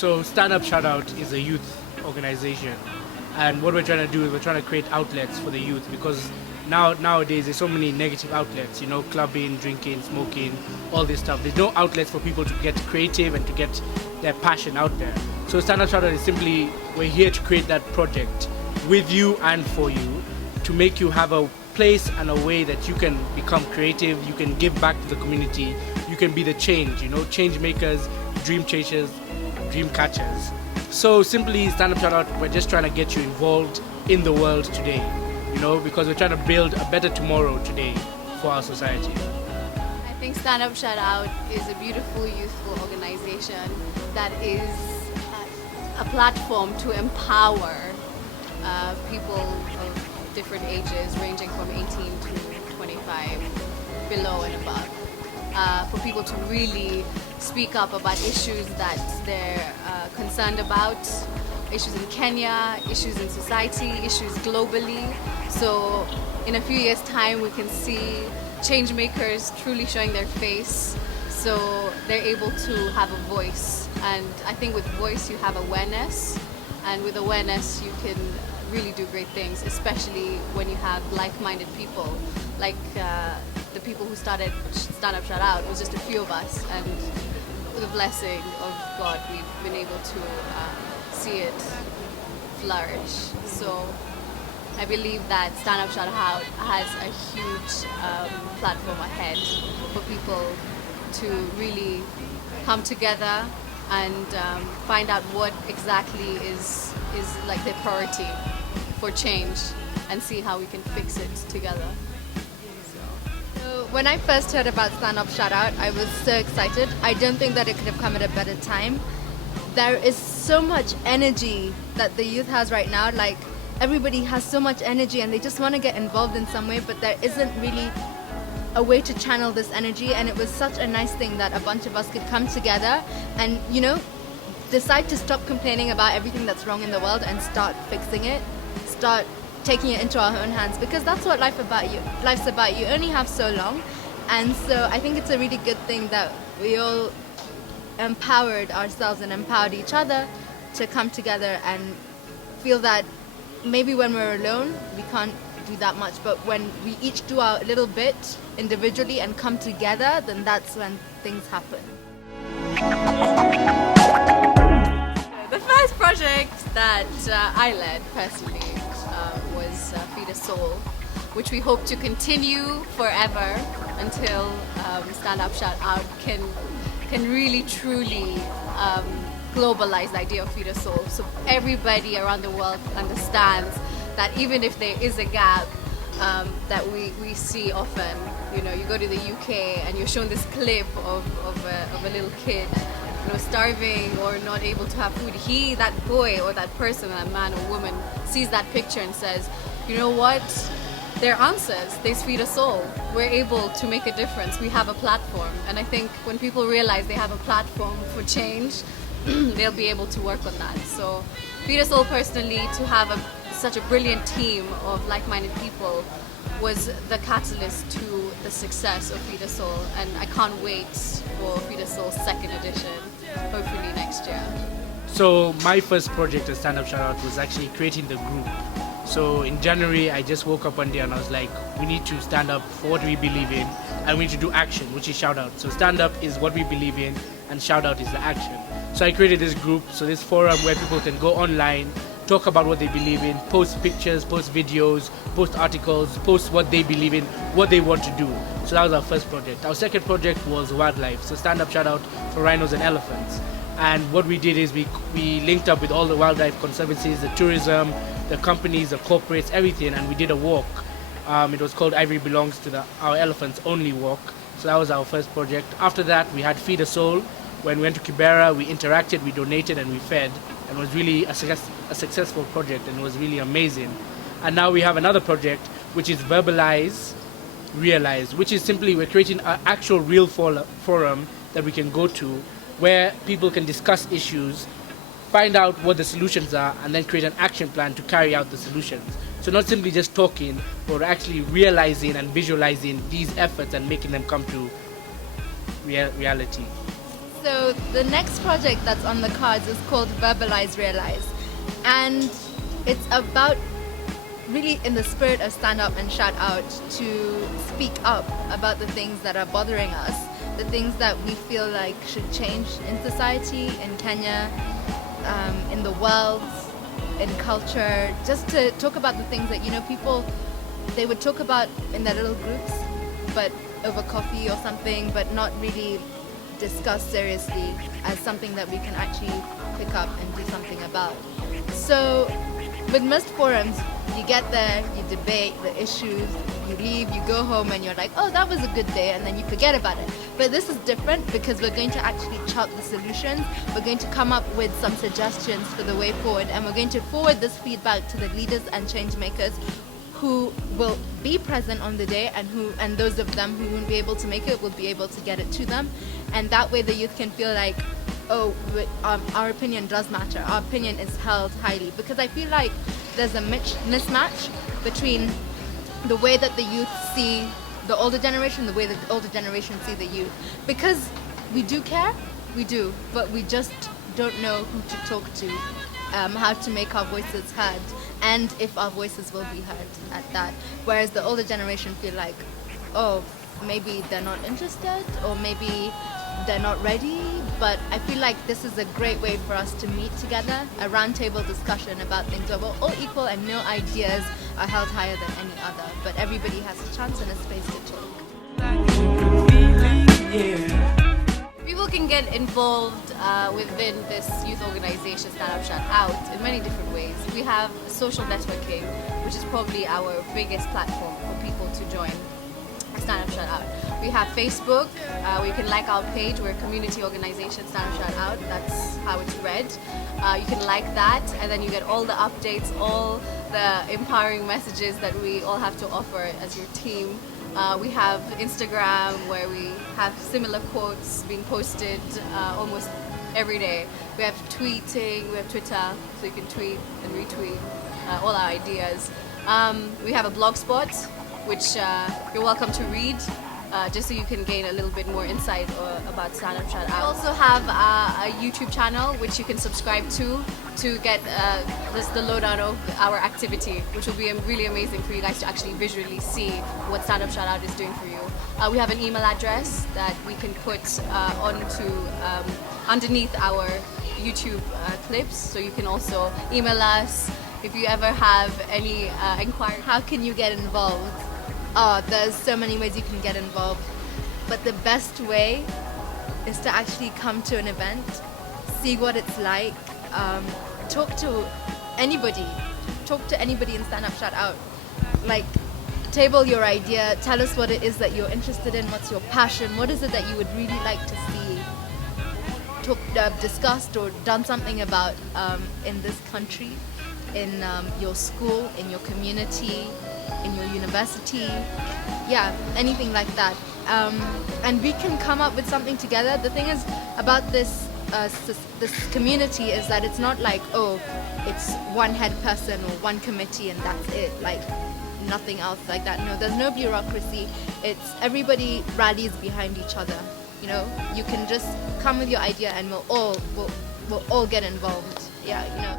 So Stand Up Shout Out is a youth organization, and what we're trying to do is we're trying to create outlets for the youth, because nowadays there's so many negative outlets, clubbing, drinking, smoking, all this stuff. There's no outlets for people to get creative and to get their passion out there. So Stand Up Shout Out is simply, we're here to create that project with you and for you, to make you have a place and a way that you can become creative, you can give back to the community, you can be the change, change makers, dream chasers, dream catchers. So simply Stand Up Shout Out, we're just trying to get you involved in the world today, because we're trying to build a better tomorrow today for our society. I think Stand Up Shout Out is a beautiful, youthful organization that is a platform to empower people of different ages, ranging from 18 to 25, below and above. For people to really speak up about issues that they're concerned about, issues in Kenya, issues in society, issues globally. So in a few years' time we can see change makers truly showing their face, so they're able to have a voice. And I think with voice you have awareness, and with awareness you can really do great things, especially when you have like-minded people. Like the people who started Stand Up Shout Out, it was just a few of us, and with the blessing of God we've been able to see it flourish. So I believe that Stand Up Shout Out has a huge platform ahead for people to really come together and find out what exactly is like their priority for change, and see how we can fix it together. So when I first heard about Stand Up Shout Out, I was so excited. I don't think that it could have come at a better time. There is so much energy that the youth has right now. Like, everybody has so much energy and they just want to get involved in some way, but there isn't really a way to channel this energy. And it was such a nice thing that a bunch of us could come together and, decide to stop complaining about everything that's wrong in the world and start fixing it, start taking it into our own hands, because that's what life's about. You only have so long. And so I think it's a really good thing that we all empowered ourselves and empowered each other to come together and feel that maybe when we're alone we can't do that much, but when we each do our little bit individually and come together, then that's when things happen. The first project that I led personally was Feed a Soul, which we hope to continue forever until Stand Up Shout Out can really truly globalize the idea of Feed a Soul, so everybody around the world understands that even if there is a gap that we see often, you go to the UK and you're shown this clip of a little kid starving or not able to have food. That boy or that person, that man or woman, sees that picture and says, you know what, there are answers. There's Feed a Soul. We're able to make a difference. We have a platform. And I think when people realize they have a platform for change, they'll be able to work on that. So Feed a Soul, personally, to have such a brilliant team of like-minded people was the catalyst to the success of Feed a Soul, and I can't wait for Feed a Soul's second edition, hopefully next year. So my first project at Stand Up Shout Out was actually creating the group. So in January I just woke up one day and I was like, we need to stand up for what we believe in, and we need to do action, which is shout out. So stand up is what we believe in and shout out is the action. So I created this group, so this forum where people can go online, talk about what they believe in, post pictures, post videos, post articles, post what they believe in, what they want to do. So that was our first project. Our second project was wildlife, so Stand Up Shout Out for rhinos and elephants. And what we did is we linked up with all the wildlife conservancies, the tourism, the companies, the corporates, everything, and we did a walk. It was called Ivory Belongs to Our Elephants Only Walk. So that was our first project. After that, we had Feed a Soul. When we went to Kibera, we interacted, we donated, and we fed. And it was really a successful project, and it was really amazing. And now we have another project, which is Verbalize, Realize, which is simply we're creating an actual real forum that we can go to, where people can discuss issues, find out what the solutions are, and then create an action plan to carry out the solutions. So not simply just talking, but actually realizing and visualizing these efforts and making them come to reality. So the next project that's on the cards is called Verbalize Realize, and it's about really in the spirit of stand up and shout out to speak up about the things that are bothering us, the things that we feel like should change in society, in Kenya, in the world, in culture, just to talk about the things that, you know, people, they would talk about in their little groups, but over coffee or something, but not really discuss seriously as something that we can actually pick up and do something about. So with most forums, you get there, you debate the issues, you leave, you go home and you're like, oh, that was a good day, and then you forget about it. But this is different because we're going to actually chart the solutions, we're going to come up with some suggestions for the way forward, and we're going to forward this feedback to the leaders and change makers who will be present on the day, and those of them who won't be able to make it will be able to get it to them. And that way the youth can feel like, oh, our opinion does matter, our opinion is held highly. Because I feel like there's a mismatch between the way that the youth see the older generation, the way that the older generation see the youth. Because we do care, we do, but we just don't know who to talk to, how to make our voices heard, and if our voices will be heard at that. Whereas the older generation feel like, oh, maybe they're not interested, or maybe they're not ready. But I feel like this is a great way for us to meet together, a roundtable discussion about things where we're all equal and no ideas are held higher than any other, but everybody has a chance and a space to talk. People can get involved within this youth organization, Stand Up Shout Out, in many different ways. We have social networking, which is probably our biggest platform for people to join Stand Up Shout Out. We have Facebook, where you can like our page. We're a community organization, Stand Up Shout Out. That's how it's read. You can like that, and then you get all the updates, all the empowering messages that we all have to offer as your team. We have Instagram, where we have similar quotes being posted almost every day. We have tweeting, we have Twitter, so you can tweet and retweet all our ideas. We have a blog spot, which you're welcome to read, just so you can gain a little bit more insight about Stand Up Shout Out. We also have a YouTube channel which you can subscribe to get just the lowdown of our activity, which will be really amazing for you guys to actually visually see what Stand Up Shout Out is doing for you. We have an email address that we can put underneath our YouTube clips, so you can also email us if you ever have any inquiry. How can you get involved? Oh, there's so many ways you can get involved, but the best way is to actually come to an event, see what it's like, talk to anybody in Stand Up Shout Out. Like, table your idea, tell us what it is that you're interested in, what's your passion, what is it that you would really like to see discussed or done something about in this country, in your school, in your community, in your university, yeah, anything like that. And we can come up with something together. The thing is about this community is that it's not like, oh, it's one head person or one committee and that's it, like nothing else like that. No, there's no bureaucracy. It's everybody rallies behind each other. You know, you can just come with your idea and we'll all get involved. Yeah, you know.